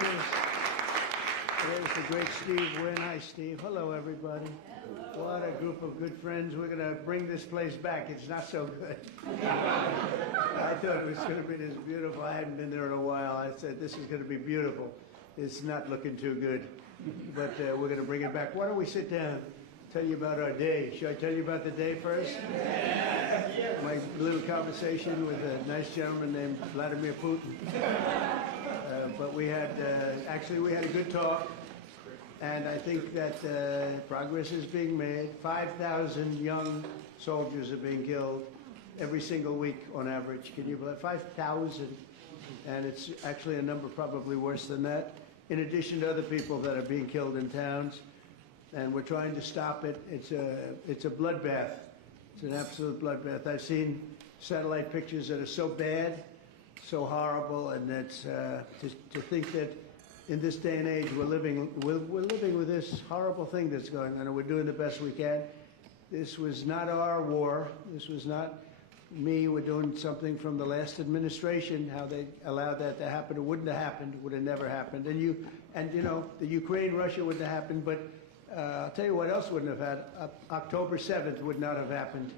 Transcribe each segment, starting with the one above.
There's the great Steve Wynn. Hi, Steve. Hello, everybody. What a group of good friends. We're going to bring this place back. It's not so good. I thought it was going to be this beautiful. I hadn't been there in a while. I said, this is going to be beautiful. It's not looking too good. But we're going to bring it back. Why don't we sit down, tell you about our day. Should I tell you about the day first? My little conversation with a nice gentleman named Vladimir Putin. But we had, actually we had a good talk, and I think that progress is being made. 5,000 young soldiers are being killed every single week on average. Can you believe 5,000? And it's actually a number probably worse than that, in addition to other people that are being killed in towns. And we're trying to stop it. It's a bloodbath. It's an absolute bloodbath. I've seen satellite pictures that are so bad, so horrible, and that's to think that in this day and age we're living with this horrible thing that's going on, and we're doing the best we can. This was not our war. This was not me. We're doing something from the last administration. How they allowed that to happen? It wouldn't have happened. It would have never happened. And you know, the Ukraine-Russia wouldn't have happened. But I'll tell you what else wouldn't have happened. October 7th would not have happened.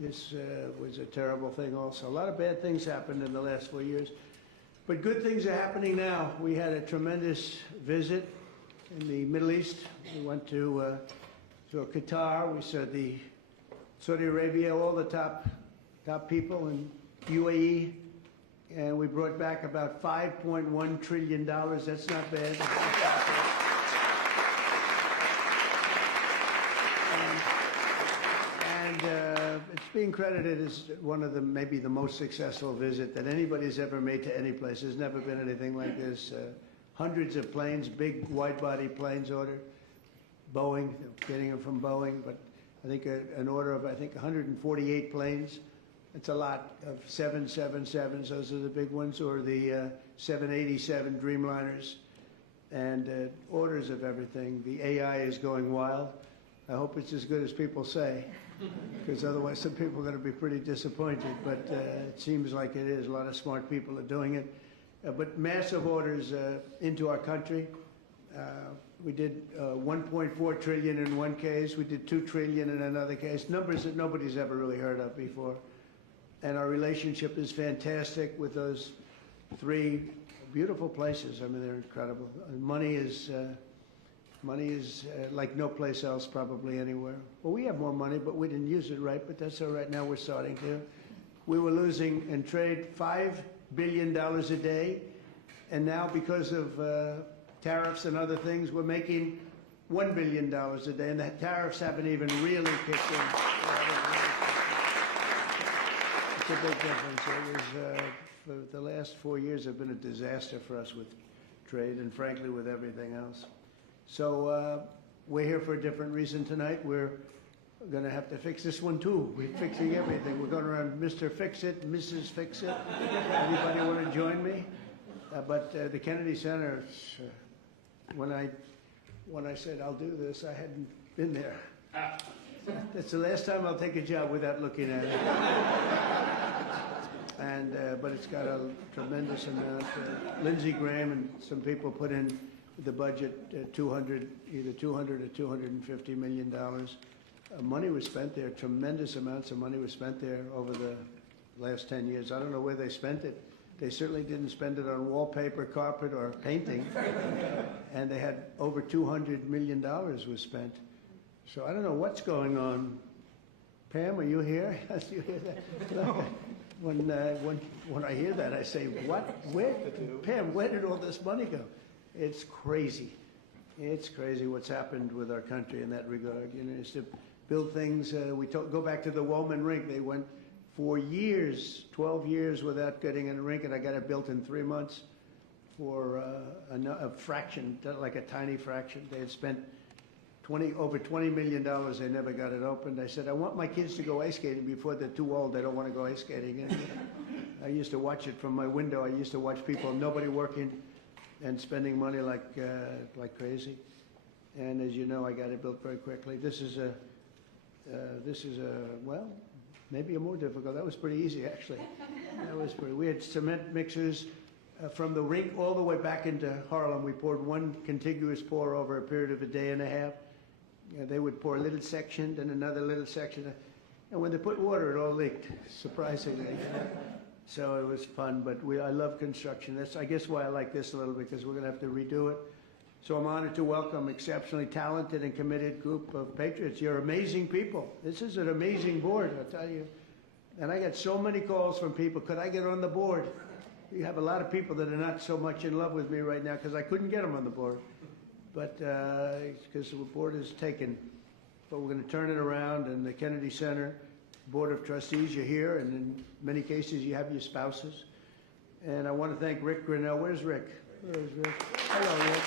This was a terrible thing also. A lot of bad things happened in the last 4 years. But good things are happening now. We had a tremendous visit in the Middle East. We went to Qatar. We saw the Saudi Arabia, all the top people in UAE. And we brought back about $5.1 trillion. That's not bad. It's being credited as one of the maybe the most successful visit that anybody's ever made to any place. There's never been anything like this. Hundreds of planes, big wide-body planes ordered. Boeing, getting them from Boeing, but I think an order of 148 planes. It's a lot of 777s. Those are the big ones, or the 787 Dreamliners, and orders of everything. The AI is going wild. I hope it's as good as people say, because otherwise some people are going to be pretty disappointed, but it seems like it is. A lot of smart people are doing it. But massive orders into our country. We did 1.4 trillion in one case. We did 2 trillion in another case. Numbers that nobody's ever really heard of before. And our relationship is fantastic with those three beautiful places. I mean, they're incredible. And money is like no place else probably anywhere. Well, we have more money, but we didn't use it right, but that's all right. Now we're starting to. We were losing in trade $5 billion a day, and now because of tariffs and other things, we're making $1 billion a day, and the tariffs haven't even really kicked in. It's a big difference. It was, for the last 4 years have been a disaster for us with trade and frankly with everything else. So we're here for a different reason tonight. We're going to have to fix this one too. We're fixing everything. We're going around Mr. Fix It, Mrs. Fix It. Anybody want to join me? But the Kennedy Center, when I said I'll do this, I hadn't been there. That's the last time I'll take a job without looking at it. And but it's got a tremendous amount. Lindsey Graham and some people put in the budget, either 200 or $250 million. Money was spent there. Tremendous amounts of money was spent there over the last 10 years. I don't know where they spent it. They certainly didn't spend it on wallpaper, carpet, or painting. And they had over $200 million was spent. So I don't know what's going on. Pam, are you here? You hear that? No. When I hear that, I say, what? Where? Pam, where did all this money go? It's crazy. It's crazy what's happened with our country in that regard. You know, it's to build things. Go back to the Woman rink. They went for years, 12 years, without getting in a rink, and I got it built in 3 months for a fraction, like a tiny fraction. They had spent over $20 million. They never got it opened. I said, I want my kids to go ice skating before they're too old. They don't want to go ice skating. And I used to watch it from my window. I used to watch people, nobody working, and spending money like crazy. And as you know, I got it built very quickly. This is well, maybe a more difficult. That was pretty easy, actually. We had cement mixers. from the rink all the way back into Harlem. We poured one contiguous pour over a period of a day and a half. They would pour a little section, then another little section. And when they put water, it all leaked, surprisingly. So it was fun, but I love construction. That's, I guess, why I like this a little, because we're going to have to redo it. So I'm honored to welcome exceptionally talented and committed group of patriots. You're amazing people. This is an amazing board, I'll tell you. And I get so many calls from people, could I get on the board? You have a lot of people that are not so much in love with me right now because I couldn't get them on the board. But because the board is taken. But we're going to turn it around, and the Kennedy Center Board of Trustees, you're here, and in many cases you have your spouses. And I want to thank Rick Grinnell. Where's Rick? Where's Rick? Hello, Rick.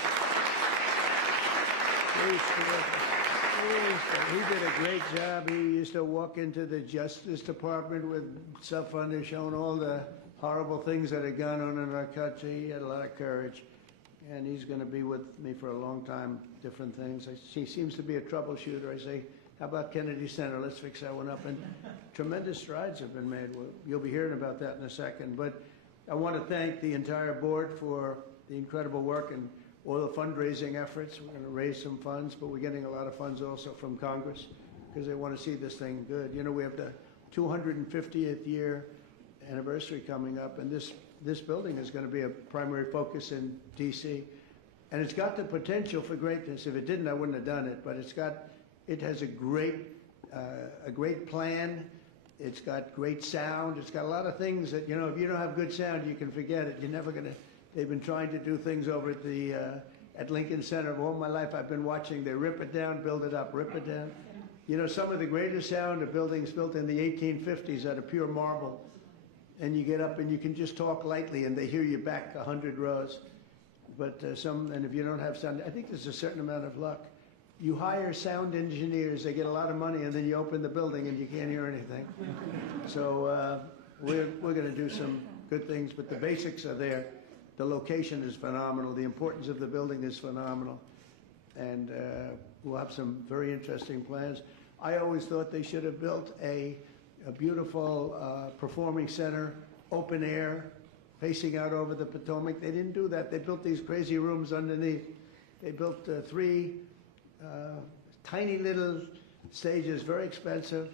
He did a great job. He used to walk into the Justice Department with stuff on there showing all the horrible things that had gone on in our country. He had a lot of courage. And he's going to be with me for a long time, different things. He seems to be a troubleshooter. I say, how about Kennedy Center? Let's fix that one up. And tremendous strides have been made. You'll be hearing about that in a second. But I want to thank the entire board for the incredible work and all the fundraising efforts. We're going to raise some funds, but we're getting a lot of funds also from Congress because they want to see this thing good. You know, we have the 250th year anniversary coming up, and this building is going to be a primary focus in D.C. And it's got the potential for greatness. If it didn't, I wouldn't have done it. But it has a great plan. It's got great sound. It's got a lot of things that, you know, if you don't have good sound, you can forget it. You're never going to. They've been trying to do things over at Lincoln Center. All my life I've been watching. They rip it down, build it up, rip it down. You know, some of the greatest sound of buildings built in the 1850s out of pure marble. And you get up and you can just talk lightly and they hear you back 100 rows. But and if you don't have sound, I think there's a certain amount of luck. You hire sound engineers, they get a lot of money, and then you open the building and you can't hear anything. So we're going to do some good things, but the basics are there. The location is phenomenal. The importance of the building is phenomenal. And we'll have some very interesting plans. I always thought they should have built a beautiful performing center, open air, facing out over the Potomac. They didn't do that. They built these crazy rooms underneath. They built 3 tiny little stages, very expensive.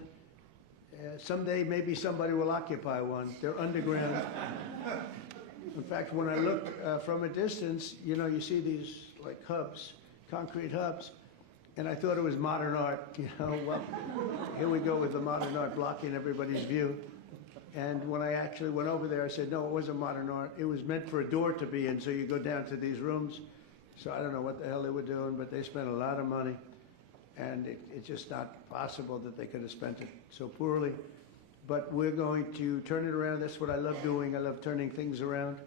Someday maybe somebody will occupy one. They're underground. In fact, when I look from a distance, you know, you see these like hubs, concrete hubs. And I thought it was modern art, you know. Well, here we go with the modern art blocking everybody's view. And when I actually went over there, I said, no, it wasn't modern art. It was meant for a door to be in, so you go down to these rooms. So I don't know what the hell they were doing, but they spent a lot of money. And it's just not possible that they could have spent it so poorly. But we're going to turn it around. That's what I love doing. I love turning things around.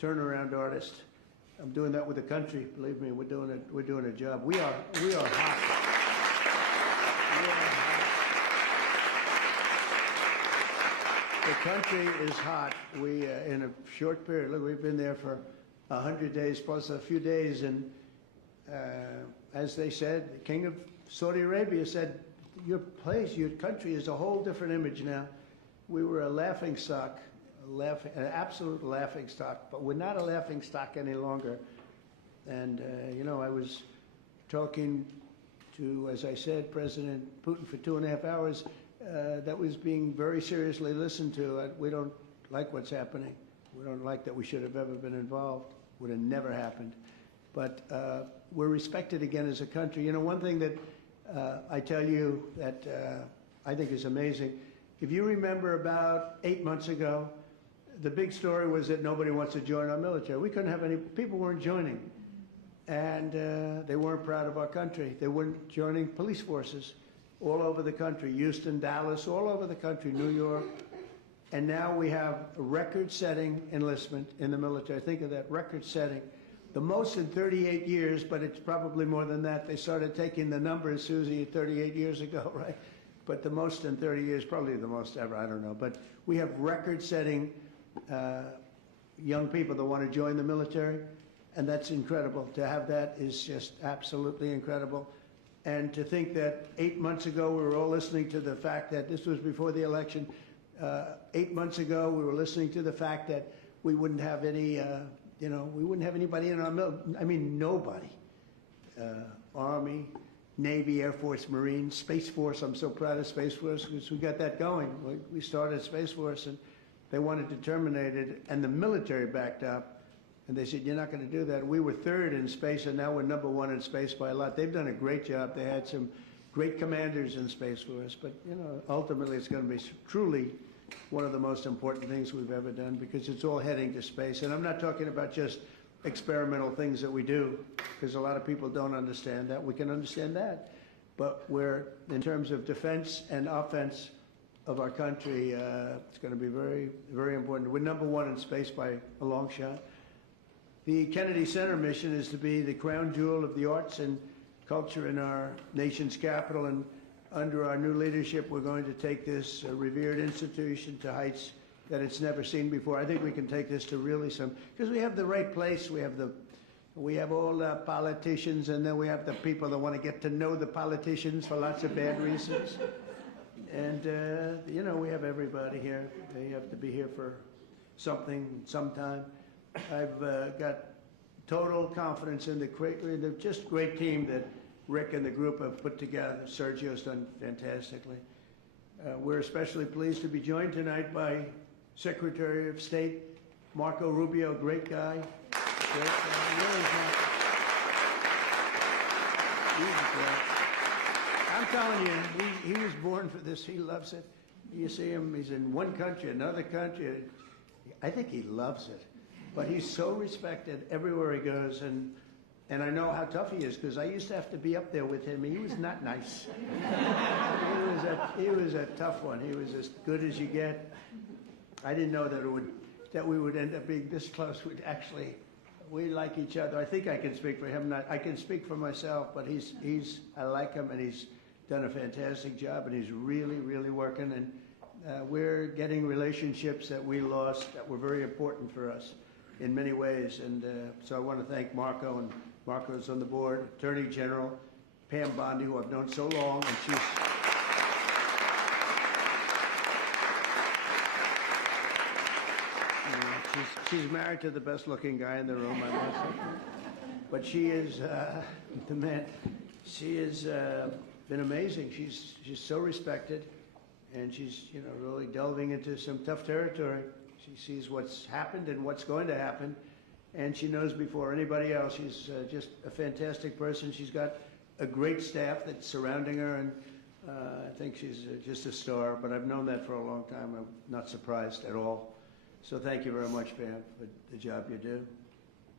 Turnaround artist. I'm doing that with the country. Believe me, we're doing a job. We are hot. We are hot. The country is hot. We in a short period. Look, we've been there for 100 days plus a few days, and as they said, the king of Saudi Arabia said, "Your place, your country is a whole different image now." We were a laughing stock. An absolute laughing stock, but we're not a laughing stock any longer. And, you know, I was talking to, as I said, President Putin for 2.5 hours. That was being very seriously listened to. We don't like what's happening. We don't like that we should have ever been involved. Would have never happened. But we're respected again as a country. You know, one thing that I tell you that I think is amazing, if you remember about 8 months ago, the big story was that nobody wants to join our military. We couldn't have any, people weren't joining. And they weren't proud of our country. They weren't joining police forces all over the country, Houston, Dallas, all over the country, New York. And now we have a record-setting enlistment in the military. Think of that, record-setting. The most in 38 years, but it's probably more than that. They started taking the numbers, Susie, 38 years ago, right? But the most in 30 years, probably the most ever, I don't know. But we have record-setting young people that want to join the military, and that's incredible. To have that is just absolutely incredible. And to think that 8 months ago we were all listening to the fact that this was before the election. 8 months ago we were listening to the fact that we wouldn't have any, we wouldn't have anybody in our I mean, nobody. Army, Navy, Air Force, Marines, Space Force. I'm so proud of Space Force because we got that going. We started Space Force and they wanted to terminate it, and the military backed up. And they said, you're not going to do that. We were third in space, and now we're number one in space by a lot. They've done a great job. They had some great commanders in Space Force. But, ultimately it's going to be truly one of the most important things we've ever done because it's all heading to space. And I'm not talking about just experimental things that we do, because a lot of people don't understand that. We can understand that. But we're, in terms of defense and offense of our country, it's going to be very, very important. We're number one in space by a long shot. The Kennedy Center mission is to be the crown jewel of the arts and culture in our nation's capital. And under our new leadership, we're going to take this revered institution to heights that it's never seen before. I think we can take this to really because we have the right place. We have all the politicians, and then we have the people that want to get to know the politicians for lots of bad reasons. And, we have everybody here. They have to be here for something, sometime. I've got total confidence in the just great team that Rick and the group have put together. Sergio's done fantastically. We're especially pleased to be joined tonight by Secretary of State Marco Rubio, great guy. Great guy. Really I'm telling you, he was born for this. He loves it. You see him, he's in one country, another country. I think he loves it. But he's so respected everywhere he goes, and I know how tough he is because I used to have to be up there with him. He was not nice. He was a tough one. He was as good as you get. I didn't know that we would end up being this close. We like each other. I think I can speak for him. I can speak for myself, but I like him, and he's done a fantastic job, and he's really, really working. And we're getting relationships that we lost that were very important for us in many ways. And so I want to thank Marco, and Marco's on the board, Attorney General Pam Bondi, who I've known so long, and she's married to the best-looking guy in the room, I must say. But she is the man. She has been amazing. She's so respected, and she's really delving into some tough territory. She sees what's happened and what's going to happen, and she knows before anybody else. She's just a fantastic person. She's got a great staff that's surrounding her, and I think she's just a star. But I've known that for a long time. I'm not surprised at all. So thank you very much, Pam, for the job you do.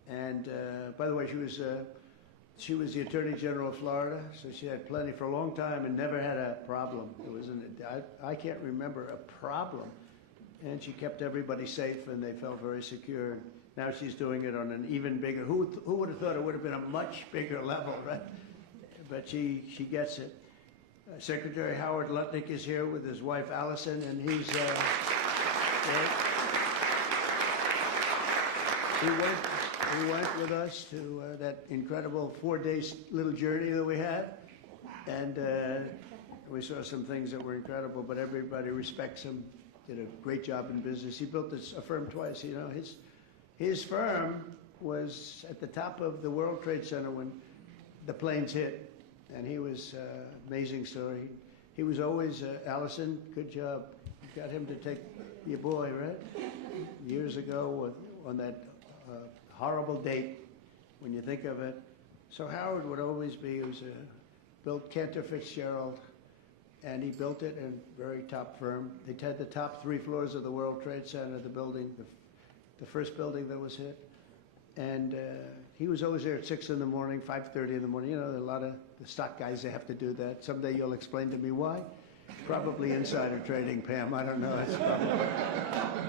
And by the way, she was the Attorney General of Florida, so she had plenty for a long time and never had a problem. I can't remember a problem. And she kept everybody safe, and they felt very secure. Now she's doing it on an even bigger. Who would have thought it would have been a much bigger level, right? But she gets it. Secretary Howard Lutnick is here with his wife Allison, and he's. He went with us to that incredible 4-day little journey that we had, and we saw some things that were incredible. But everybody respects him. Did a great job in business. He built a firm twice. His firm was at the top of the World Trade Center when the planes hit, and he was amazing story. He was always Allison. Good job. You got him to take your boy, right? Years ago on that horrible date, when you think of it. So Howard would always be. He was built Cantor Fitzgerald. And he built it in a very top firm. They had the top 3 floors of the World Trade Center, the building, the first building that was hit. And he was always there at 6 in the morning, 5:30 in the morning. A lot of the stock guys, they have to do that. Someday you'll explain to me why. Probably insider trading, Pam. I don't know.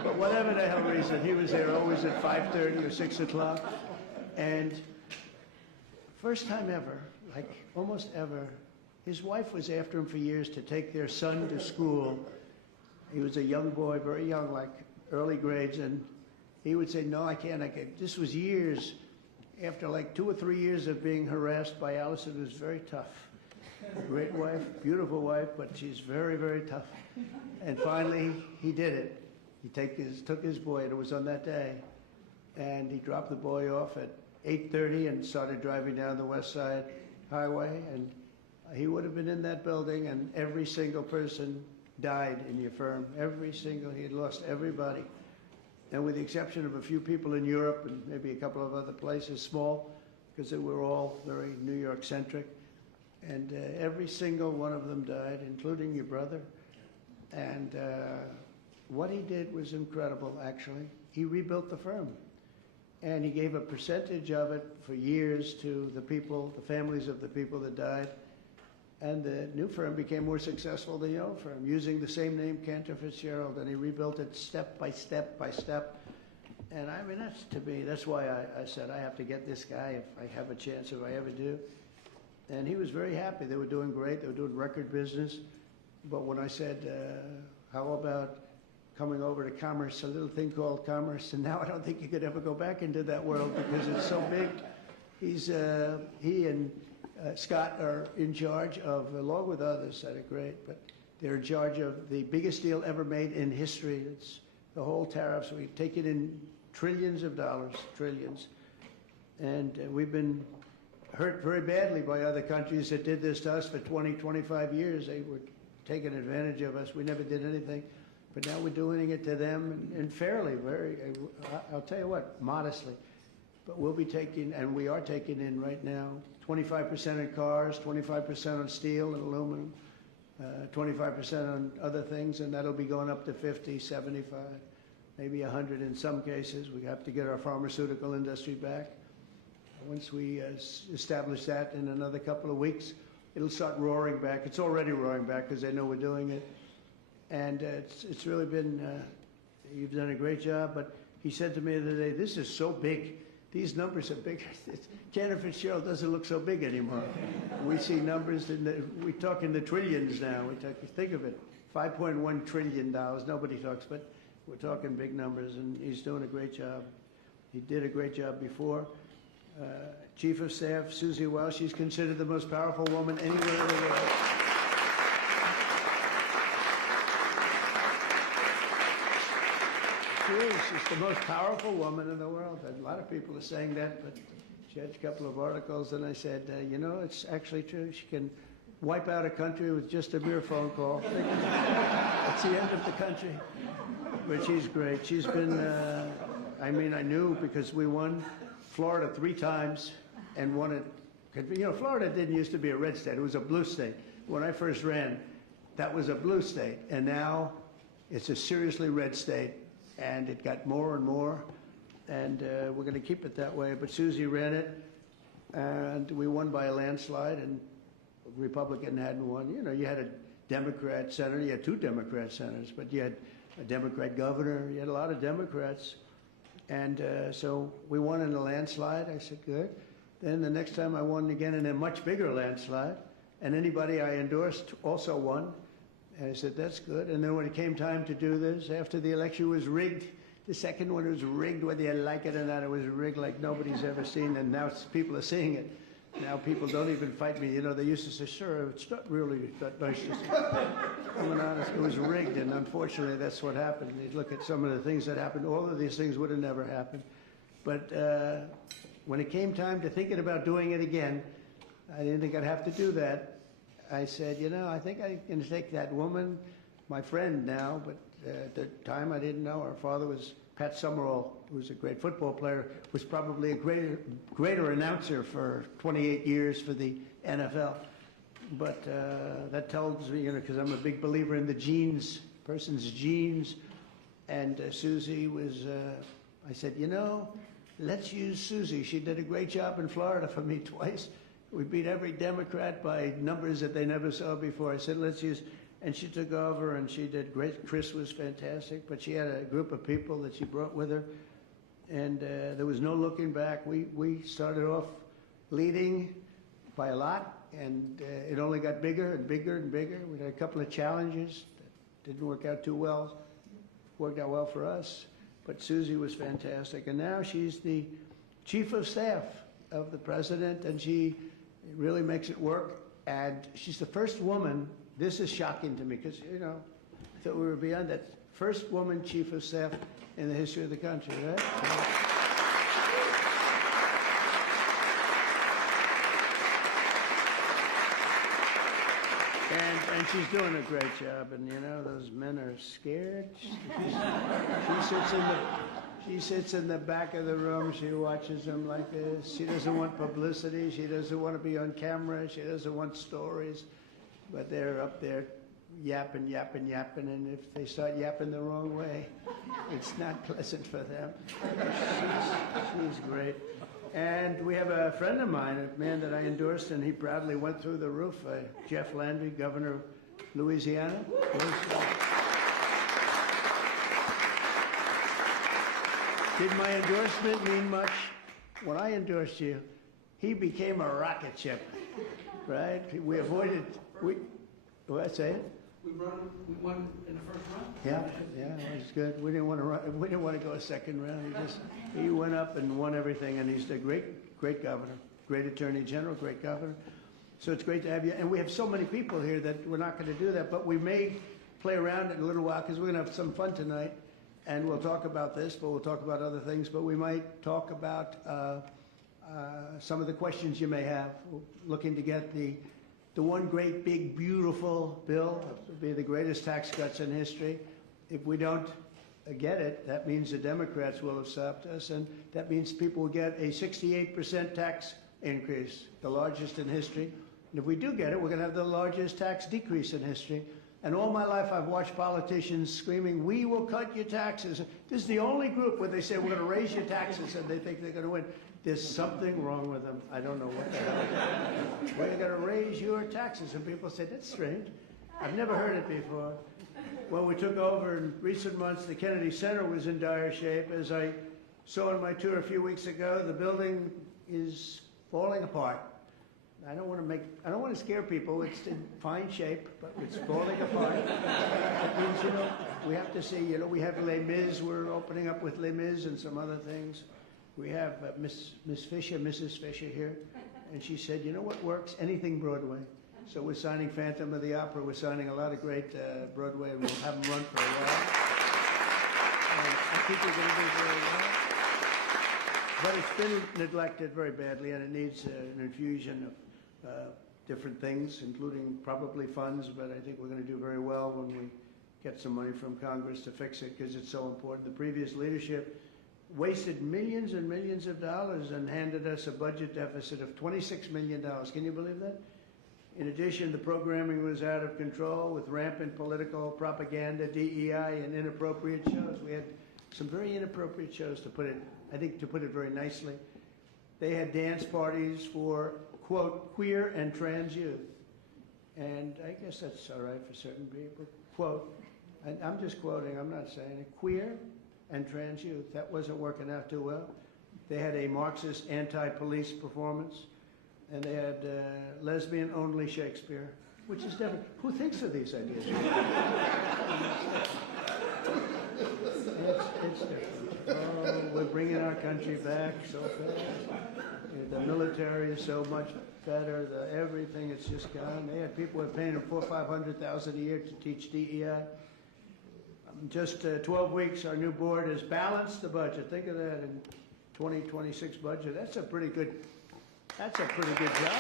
But whatever the hell reason, he was there always at 5:30 or 6 o'clock. And first time ever, like almost ever, his wife was after him for years to take their son to school. He was a young boy, very young, like early grades, and he would say, no, I can't. This was years after like 2 or 3 years of being harassed by Allison. It was very tough. Great wife, beautiful wife, but she's very, very tough. And finally, he did it. He took his boy, and it was on that day, and he dropped the boy off at 8:30 and started driving down the West Side Highway, and he would have been in that building, and every single person died in your firm. He had lost everybody. And with the exception of a few people in Europe and maybe a couple of other places, small, because they were all very New York centric. And every single one of them died, including your brother. And what he did was incredible, actually. He rebuilt the firm. And he gave a percentage of it for years to the people, the families of the people that died. And the new firm became more successful than the old firm, using the same name, Cantor Fitzgerald, and he rebuilt it step by step by step. And I mean, that's, to me, that's why I said I have to get this guy if I have a chance, if I ever do. And he was very happy. They were doing great. They were doing record business. But when I said, how about coming over to commerce, a little thing called commerce, and now I don't think you could ever go back into that world because it's so big. He and Scott are in charge of, along with others that are great, but they're in charge of the biggest deal ever made in history. It's the whole tariffs. We take it in trillions of dollars, trillions. And we've been hurt very badly by other countries that did this to us for 20, 25 years. They were taking advantage of us. We never did anything. But now we're doing it to them, and fairly, I'll tell you what, modestly. But we'll be taking, and we are taking in right now, 25% in cars, 25% on steel and aluminum, 25% on other things, and that'll be going up to 50, 75, maybe 100 in some cases. We have to get our pharmaceutical industry back. Once we establish that in another couple of weeks, it'll start roaring back. It's already roaring back because they know we're doing it. And it's really been, you've done a great job, but he said to me the other day, this is so big. These numbers are big. Cantor Fitzgerald doesn't look so big anymore. We see numbers, we talk in the trillions now. Think of it, $5.1 trillion. Nobody talks, but we're talking big numbers, and he's doing a great job. He did a great job before. Chief of Staff, Susie Wells, she's considered the most powerful woman anywhere in the world. She's the most powerful woman in the world. And a lot of people are saying that, but she had a couple of articles, and I said, you know, it's actually true. She can wipe out a country with just a mere phone call. It's the end of the country. But she's great. She's been, I mean, I knew because we won Florida 3 times and won it. You know, Florida didn't used to be a red state. It was a blue state. When I first ran, that was a blue state. And now it's a seriously red state. And it got more and more, and we're going to keep it that way. But Susie ran it, and we won by a landslide, and the Republican hadn't won. You know, you had a Democrat senator, you had 2 Democrat senators, but you had a Democrat governor, you had a lot of Democrats. And so we won in a landslide. I said, good. Then the next time I won again in a much bigger landslide, and anybody I endorsed also won. And I said, that's good. And then when it came time to do this, after the election was rigged, the second one was rigged, whether you like it or not, it was rigged like nobody's ever seen, and now people are seeing it. Now people don't even fight me. You know, they used to say, sir, it's not really that nice to say. I'm honest, it was rigged, and unfortunately that's what happened. You look at some of the things that happened, all of these things would have never happened. But when it came time to thinking about doing it again, I didn't think I'd have to do that. I said, you know, I think I can take that woman, my friend now, but at the time I didn't know. Her father was Pat Summerall, who was a great football player, was probably a greater announcer for 28 years for the NFL. But that tells me, you know, because I'm a big believer in the genes, person's genes. And Susie was, I said, you know, let's use Susie. She did a great job in Florida for me twice. We beat every Democrat by numbers that they never saw before. I said, let's use, and she took over, and she did great. Chris was fantastic, but she had a group of people that she brought with her, and there was no looking back. We started off leading by a lot, and it only got bigger and bigger and bigger. We had a couple of challenges that didn't work out too well. Worked out well for us, but Susie was fantastic, and now she's the chief of staff of the president, and she really makes it work. And she's the first woman, this is shocking to me, because, you know, I thought we were beyond that, first woman chief of staff in the history of the country, right? And she's doing a great job, and you know, those men are scared. She sits in the back of the room, she watches them like this. She doesn't want publicity, she doesn't want to be on camera, she doesn't want stories, but they're up there yapping, and if they start yapping the wrong way, it's not pleasant for them. She's great. And we have a friend of mine, a man that I endorsed, and he proudly went through the roof, Jeff Landry, governor of Louisiana. Did my endorsement mean much? When I endorsed you, he became a rocket ship, right? We avoided, what I say? We won in the first round. Yeah, it was good. We didn't want to run. We didn't want to go a second round. He went up and won everything, and he's a great governor, great attorney general, great governor. So it's great to have you. And we have so many people here that we're not going to do that, but we may play around in a little while because we're going to have some fun tonight, and we'll talk about this, but we'll talk about other things. But we might talk about some of the questions you may have. We're looking to get the one great, big, beautiful bill. It will be the greatest tax cuts in history. If we don't get it, that means the Democrats will have stopped us, and that means people will get a 68% tax increase, the largest in history. And if we do get it, we're going to have the largest tax decrease in history. And all my life, I've watched politicians screaming, "We will cut your taxes." This is the only group where they say, "We're going to raise your taxes," and they think they're going to win. There's something wrong with them. I don't know what the hell. We're going to raise your taxes. And people say, "That's strange. I've never heard it before." When we took over in recent months, the Kennedy Center was in dire shape. As I saw on my tour a few weeks ago, the building is falling apart. I don't want to scare people. It's in fine shape, but it's falling apart. That means, you know, we have to see, you know, we have Les Mis. We're opening up with Les Mis and some other things. We have Mrs. Fisher here, and she said, "You know what works? Anything Broadway." So we're signing Phantom of the Opera. We're signing a lot of great Broadway, and we'll have them run for a while. And I think we're going to do very well. But it's been neglected very badly, and it needs an infusion of different things, including probably funds, but I think we're going to do very well when we get some money from Congress to fix it, because it's so important. The previous leadership wasted millions and millions of dollars and handed us a budget deficit of $26 million. Can you believe that? In addition, the programming was out of control with rampant political propaganda, DEI, and inappropriate shows. We had some very inappropriate shows, to put it very nicely. They had dance parties for, quote, queer and trans youth. And I guess that's all right for certain people. Quote, and I'm just quoting, I'm not saying it, queer and trans youth. That wasn't working out too well. They had a Marxist anti-police performance, and they had lesbian-only Shakespeare, which is different. Who thinks of these ideas? It's different. Oh, we're bringing our country back so fast. The military is so much better. Everything is just gone. They had people who were paying them $400,000 or $500,000 a year to teach DEI. Just 12 weeks, our new board has balanced the budget. Think of that in 2026 budget. That's a pretty good job you've done.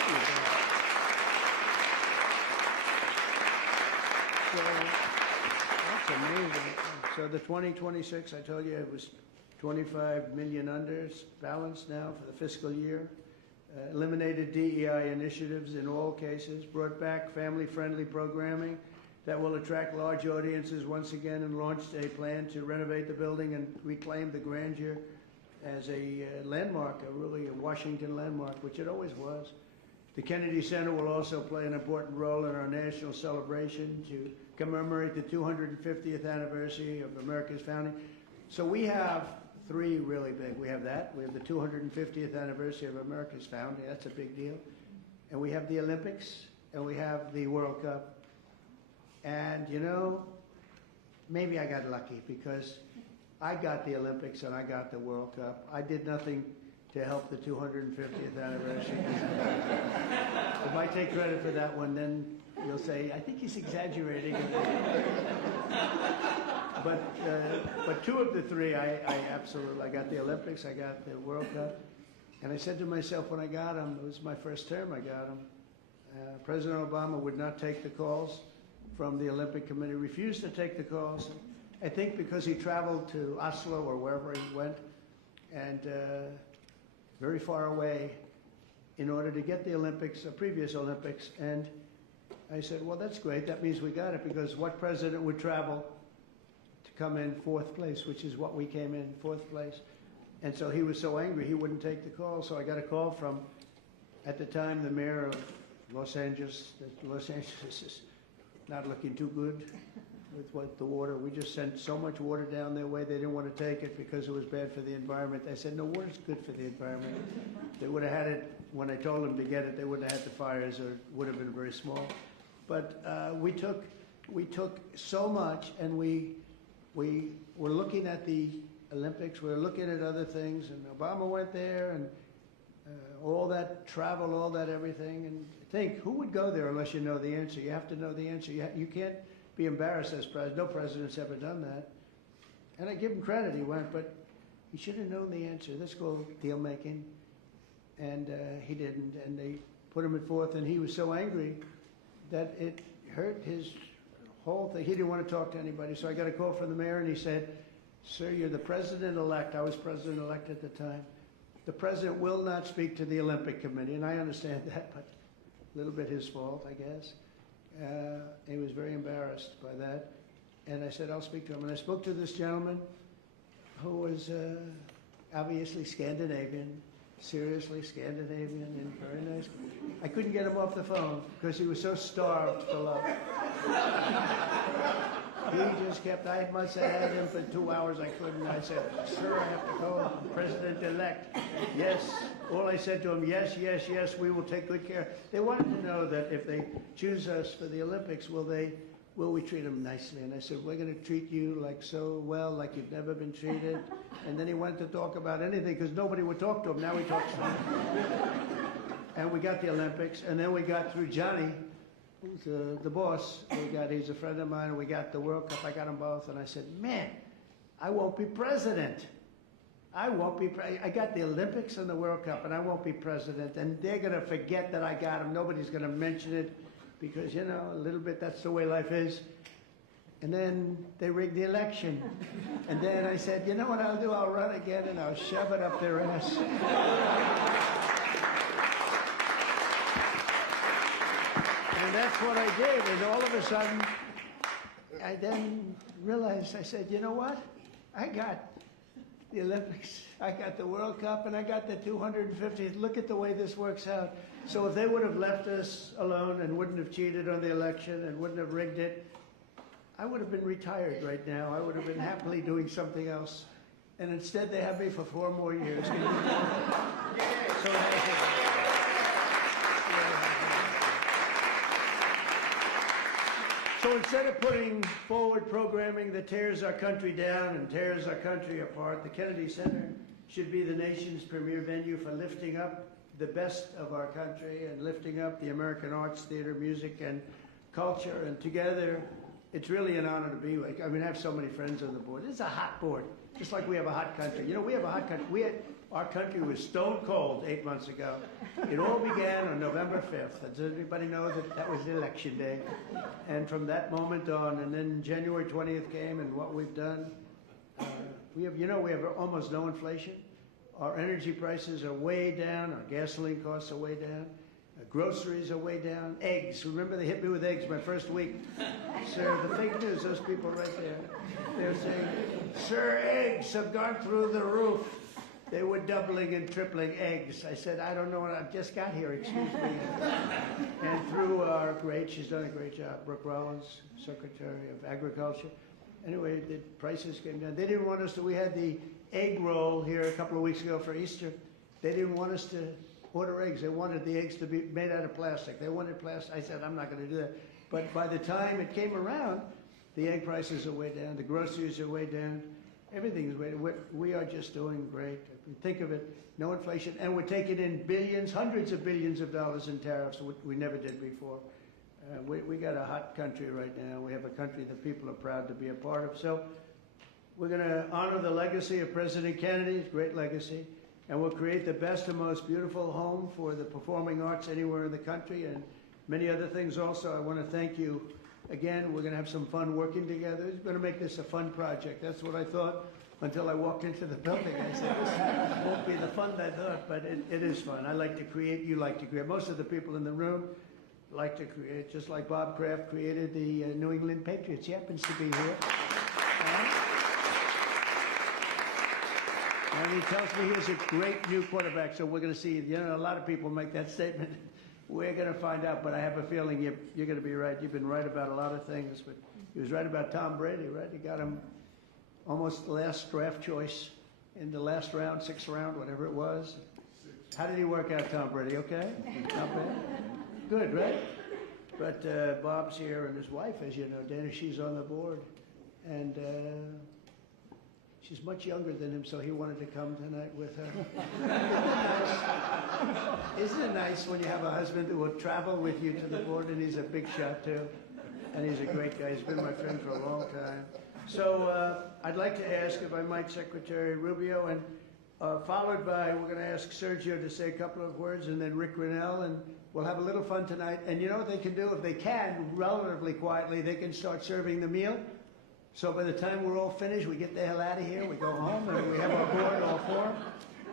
So that's amazing. So the 2026, I told you, it was 25 million unders, balanced now for the fiscal year. Eliminated DEI initiatives in all cases, brought back family-friendly programming that will attract large audiences once again, and launched a plan to renovate the building and reclaim the grandeur as a landmark, a Washington landmark, which it always was. The Kennedy Center will also play an important role in our national celebration to commemorate the 250th anniversary of America's founding. So we have three really big. We have that. We have the 250th anniversary of America's founding. That's a big deal. And we have the Olympics, and we have the World Cup. And, you know, maybe I got lucky, because I got the Olympics and I got the World Cup. I did nothing to help the 250th anniversary. If I take credit for that one, then you'll say, "I think he's exaggerating." But two of the three, I absolutely, I got the Olympics, I got the World Cup, and I said to myself when I got them, it was my first term I got them, President Obama would not take the calls from the Olympic Committee, refused to take the calls, I think because he traveled to Oslo or wherever he went, and very far away in order to get the Olympics, the previous Olympics, and I said, well, that's great, that means we got it, because what president would travel to come in fourth place, which is what we came in, fourth place. And so he was so angry he wouldn't take the call, so I got a call from, at the time, the mayor of Los Angeles. Los Angeles is not looking too good with the water. We just sent so much water down their way, they didn't want to take it because it was bad for the environment. I said, no, water's good for the environment. They would have had it, when I told them to get it, they wouldn't have had the fires, or it would have been very small. But we took so much, and we were looking at the Olympics, we were looking at other things, and Obama went there, and all that travel, all that everything, and think, who would go there unless you know the answer? You have to know the answer. You can't be embarrassed as president. No president's ever done that. And I give him credit, he went, but he should have known the answer. Let's go deal making. And he didn't, and they put him at fourth, and he was so angry that it hurt his whole thing. He didn't want to talk to anybody, so I got a call from the mayor, and he said, sir, you're the president-elect. I was president-elect at the time. The president will not speak to the Olympic Committee, and I understand that, but a little bit his fault, I guess. He was very embarrassed by that, and I said, I'll speak to him. And I spoke to this gentleman who was obviously Scandinavian, seriously Scandinavian, and very nice. I couldn't get him off the phone because he was so starved for love. He just kept, I must have had him for 2 hours, I couldn't. I said, sir, I have to call President-elect. Yes. All I said to him, yes, yes, yes, we will take good care. They wanted to know that if they choose us for the Olympics, will we treat them nicely? And I said, we're going to treat you like so well, like you've never been treated. And then he went to talk about anything because nobody would talk to him. Now he talks to him. And we got the Olympics, and then we got through Johnny, who's the boss. He's a friend of mine, and we got the World Cup. I got them both, and I said, man, I won't be president. I got the Olympics and the World Cup, and I won't be president. And they're going to forget that I got them. Nobody's going to mention it because, you know, a little bit, that's the way life is. And then they rigged the election. And then I said, you know what I'll do? I'll run again, and I'll shove it up their ass. And that's what I did. And all of a sudden, I then realized, I said, you know what? I got the Olympics, I got the World Cup, and I got the 250th. Look at the way this works out. So if they would have left us alone and wouldn't have cheated on the election and wouldn't have rigged it, I would have been retired right now. I would have been happily doing something else. And instead, they have me for 4 more years. So So instead of putting forward programming that tears our country down and tears our country apart, the Kennedy Center should be the nation's premier venue for lifting up the best of our country and lifting up the American arts, theater, music, and culture. And together, it's really an honor to be like. I mean, I have so many friends on the board. It's a hot board, just like we have a hot country. You know, we have a hot country. Our country was stone cold 8 months ago. It all began on November 5th. Does everybody know that that was election day? And from that moment on, and then January 20th came, and what we've done, we have almost no inflation. Our energy prices are way down. Our gasoline costs are way down. Groceries are way down. Eggs. Remember they hit me with eggs my first week. Sir, the fake news, those people right there. They're saying, sir, eggs have gone through the roof. They were doubling and tripling eggs. I said, I don't know what I've just got here, excuse me. And through our she's done a great job, Brooke Rollins, Secretary of Agriculture. Anyway, the prices came down. They didn't want us to, we had the egg roll here a couple of weeks ago for Easter. They didn't want us to order eggs. They wanted the eggs to be made out of plastic. They wanted plastic. I said, I'm not going to do that. But by the time it came around, the egg prices are way down. The groceries are way down. Everything is way down. We are just doing great. If you think of it, no inflation. And we're taking in billions, hundreds of billions of dollars in tariffs, which we never did before. We got a hot country right now. We have a country that people are proud to be a part of. So We're going to honor the legacy of President Kennedy's great legacy, and we'll create the best and most beautiful home for the performing arts anywhere in the country, and many other things also. I want to thank you again. We're going to have some fun working together. We're going to make this a fun project. That's what I thought until I walked into the building. I said, this won't be the fun I thought, but it is fun. I like to create. You like to create. Most of the people in the room like to create, just like Bob Kraft created the New England Patriots. He happens to be here. And he tells me he's a great new quarterback, so we're going to see. You know, a lot of people make that statement. We're going to find out, but I have a feeling you're going to be right. You've been right about a lot of things, but he was right about Tom Brady, right? You got him almost the last draft choice in the last round, sixth round, whatever it was. How did he work out, Tom Brady? Okay? Not bad? Good, right? But Bob's here, and his wife, as you know, Dana, she's on the board. And she's much younger than him, so he wanted to come tonight with her. Isn't it nice when you have a husband who will travel with you to the board, and he's a big shot, too. And he's a great guy. He's been my friend for a long time. So I'd like to ask, if I might, Secretary Rubio, and followed by, we're going to ask Sergio to say a couple of words, and then Rick Grinnell, and we'll have a little fun tonight. And you know what they can do? If they can, relatively quietly, they can start serving the meal. So by the time we're all finished, we get the hell out of here, we go home, and we have our board, all four,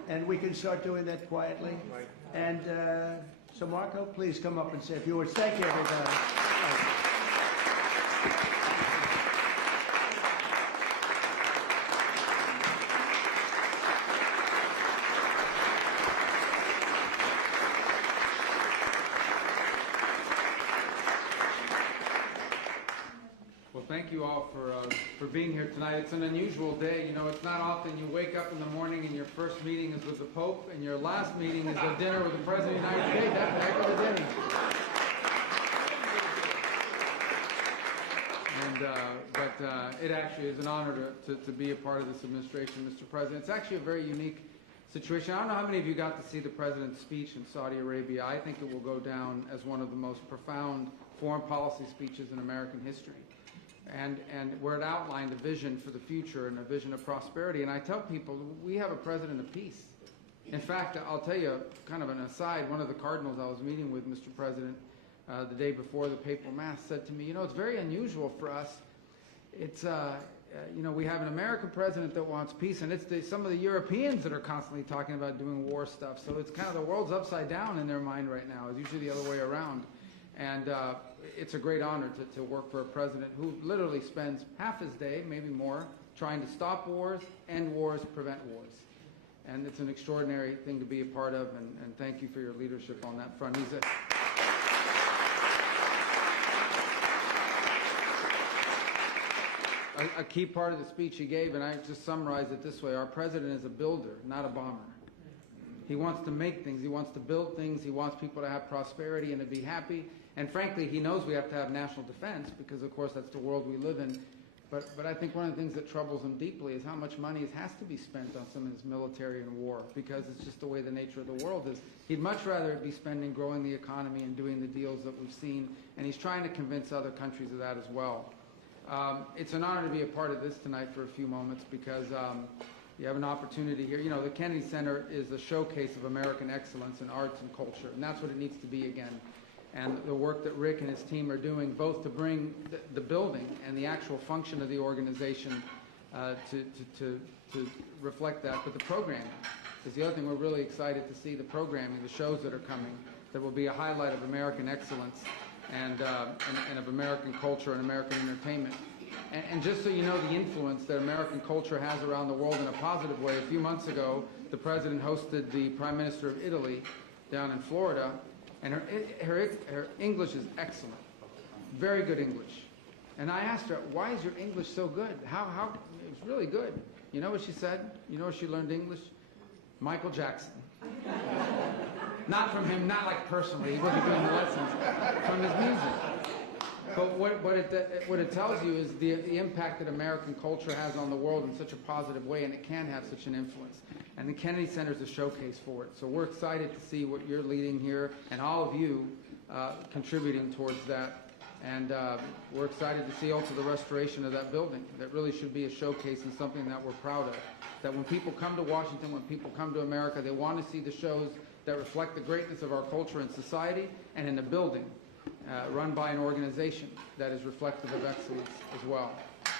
and we can start doing that quietly. And so Marco, please come up and say a few words. Thank you, everybody. Thank you all for being here tonight. It's an unusual day. You know, it's not often you wake up in the morning and your first meeting is with the Pope and your last meeting is a dinner with the President of the United States. That's a heck of a dinner. But it actually is an honor to be a part of this administration, Mr. President. It's actually a very unique situation. I don't know how many of you got to see the President's speech in Saudi Arabia. I think it will go down as one of the most profound foreign policy speeches in American history. And where it outlined a vision for the future and a vision of prosperity. And I tell people, we have a president of peace. In fact, I'll tell you kind of an aside, one of the cardinals I was meeting with, Mr. President, the day before the papal mass said to me, you know, it's very unusual for us. It's, you know, we have an American president that wants peace, and it's some of the Europeans that are constantly talking about doing war stuff. So it's kind of the world's upside down in their mind right now. It's usually the other way around. And it's a great honor to work for a president who literally spends half his day, maybe more, trying to stop wars, end wars, prevent wars. And it's an extraordinary thing to be a part of, and thank you for your leadership on that front. He's a key part of the speech he gave, and I just summarized it this way. Our president is a builder, not a bomber. He wants to make things. He wants to build things. He wants people to have prosperity and to be happy. And frankly, he knows we have to have national defense because, of course, that's the world we live in. But I think one of the things that troubles him deeply is how much money has to be spent on some of this military and war because it's just the way the nature of the world is. He'd much rather it be spent in growing the economy and doing the deals that we've seen. And he's trying to convince other countries of that as well. It's an honor to be a part of this tonight for a few moments because you have an opportunity here. You know, the Kennedy Center is a showcase of American excellence in arts and culture, and that's what it needs to be again. And the work that Rick and his team are doing, both to bring the building and the actual function of the organization to reflect that, but the programming is the other thing we're really excited to see, the programming, the shows that are coming, that will be a highlight of American excellence and of American culture and American entertainment. And just so you know the influence that American culture has around the world in a positive way, a few months ago, the President hosted the Prime Minister of Italy down in Florida, and her English is excellent, very good English. And I asked her, why is your English so good? How it's really good. You know what she said? You know where she learned English? Michael Jackson. Not from him, not like personally, he wasn't doing the lessons, from his music. But what it tells you is the impact that American culture has on the world in such a positive way, and it can have such an influence. And the Kennedy Center is a showcase for it. So we're excited to see what you're leading here, and all of you contributing towards that. And we're excited to see also the restoration of that building. That really should be a showcase and something that we're proud of. That when people come to Washington, when people come to America, they want to see the shows that reflect the greatness of our culture and society, and in a building run by an organization that is reflective of excellence as well.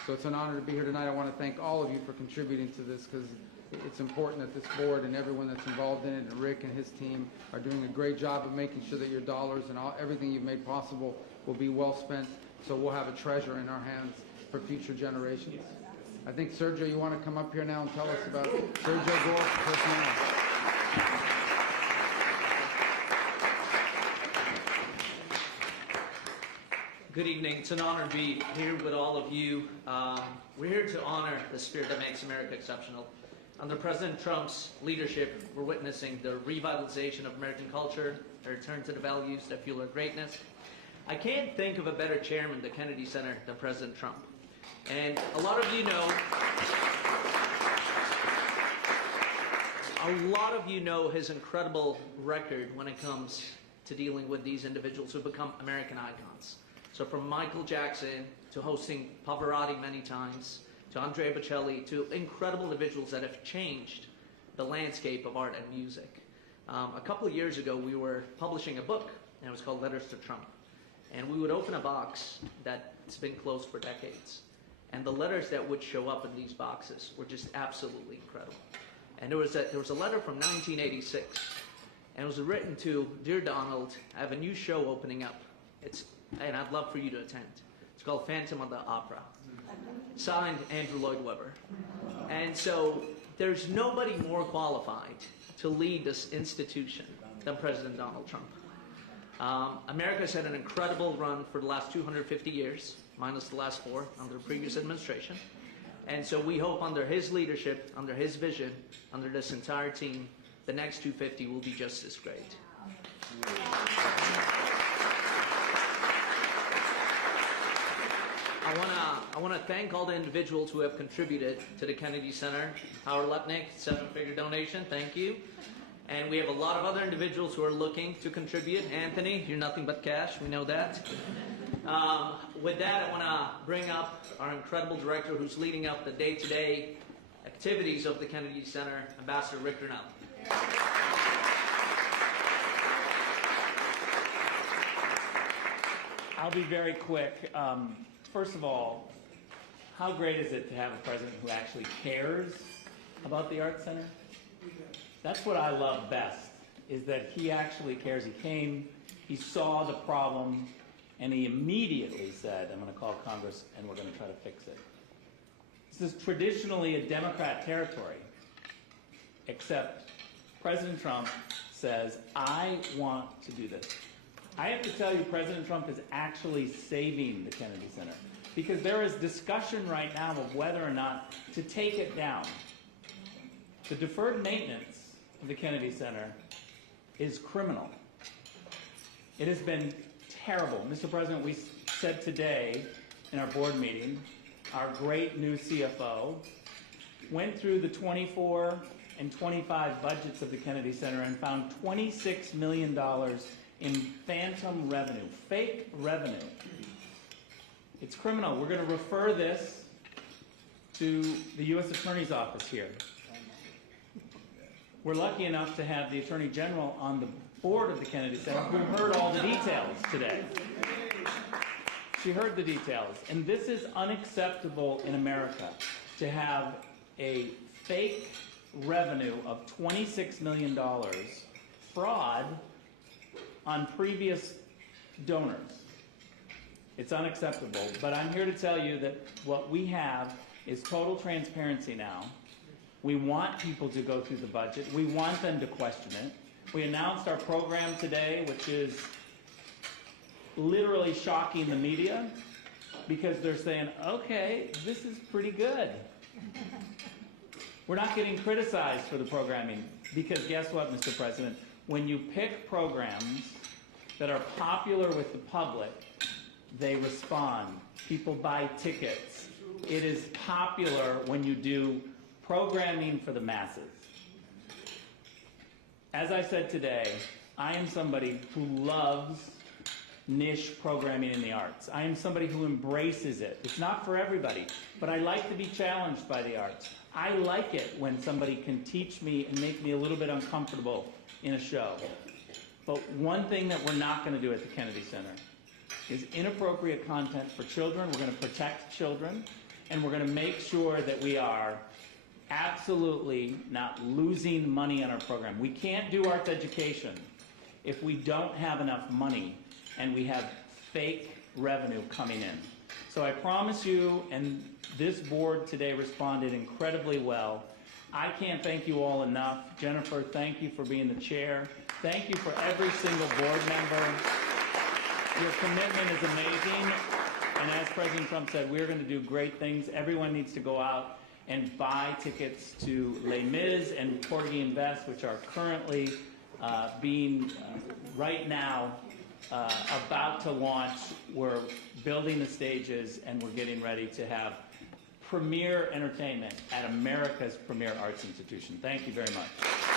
So it's an honor to be here tonight. I want to thank all of you for contributing to this, because it's important that this board and everyone that's involved in it, and Rick and his team, are doing a great job of making sure that your dollars and everything you've made possible will be well spent, so we'll have a treasure in our hands for future generations. I think, Sergio, you want to come up here now and tell us about Sergio Gore personnel. Good evening. It's an honor to be here with all of you. We're here to honor the spirit that makes America exceptional. Under President Trump's leadership, we're witnessing the revitalization of American culture, a return to the values that fuel our greatness. I can't think of a better chairman of the Kennedy Center than President Trump. And a lot of you know his incredible record when it comes to dealing with these individuals who become American icons. So from Michael Jackson to hosting Pavarotti many times, to Andrea Bocelli, to incredible individuals that have changed the landscape of art and music. A couple of years ago, we were publishing a book, and it was called Letters to Trump. And we would open a box that's been closed for decades. And the letters that would show up in these boxes were just absolutely incredible. And there was a letter from 1986, and it was written to, "Dear Donald, I have a new show opening up. And I'd love for you to attend. It's called Phantom of the Opera." Signed, Andrew Lloyd Webber. And so there's nobody more qualified to lead this institution than President Donald Trump. America's had an incredible run for the last 250 years, minus the last 4 under the previous administration. And so we hope under his leadership, under his vision, under this entire team, the next 250 will be just as great. I want to thank all the individuals who have contributed to the Kennedy Center. Howard Lepnick, 7-figure donation, thank you. And we have a lot of other individuals who are looking to contribute. Anthony, you're nothing but cash, we know that. With that, I want to bring up our incredible director who's leading up the day-to-day activities of the Kennedy Center, Ambassador Rick Grinnell. I'll be very quick. First of all, how great is it to have a president who actually cares about the Arts Center? That's what I love best, is that he actually cares. He came, he saw the problem, and he immediately said, "I'm going to call Congress and we're going to try to fix it." This is traditionally a Democrat territory, except President Trump says, "I want to do this." I have to tell you, President Trump is actually saving the Kennedy Center, because there is discussion right now of whether or not to take it down. The deferred maintenance of the Kennedy Center is criminal. It has been terrible. Mr. President, we said today in our board meeting, our great new CFO went through the 24 and 25 budgets of the Kennedy Center and found $26 million in phantom revenue, fake revenue. It's criminal. We're going to refer this to the U.S. Attorney's Office here. We're lucky enough to have the Attorney General on the board of the Kennedy Center who heard all the details today. She heard the details. And this is unacceptable in America, to have a fake revenue of $26 million fraud on previous donors. It's unacceptable. But I'm here to tell you that what we have is total transparency now. We want people to go through the budget. We want them to question it. We announced our program today, which is literally shocking the media, because they're saying, okay, this is pretty good. We're not getting criticized for the programming, because guess what, Mr. President? When you pick programs that are popular with the public, they respond. People buy tickets. It is popular when you do programming for the masses. As I said today, I am somebody who loves niche programming in the arts. I am somebody who embraces it. It's not for everybody, but I like to be challenged by the arts. I like it when somebody can teach me and make me a little bit uncomfortable in a show. But one thing that we're not going to do at the Kennedy Center is inappropriate content for children. We're going to protect children, and we're going to make sure that we are absolutely not losing money on our program. We can't do arts education if we don't have enough money and we have fake revenue coming in. So I promise you, and this board today responded incredibly well. I can't thank you all enough. Jennifer, thank you for being the chair. Thank you for every single board member. Your commitment is amazing. And as President Trump said, we're going to do great things. Everyone needs to go out and buy tickets to Les Mis and Porgy and Bess, which are currently being right now about to launch. We're building the stages, and we're getting ready to have premier entertainment at America's premier arts institution. Thank you very much.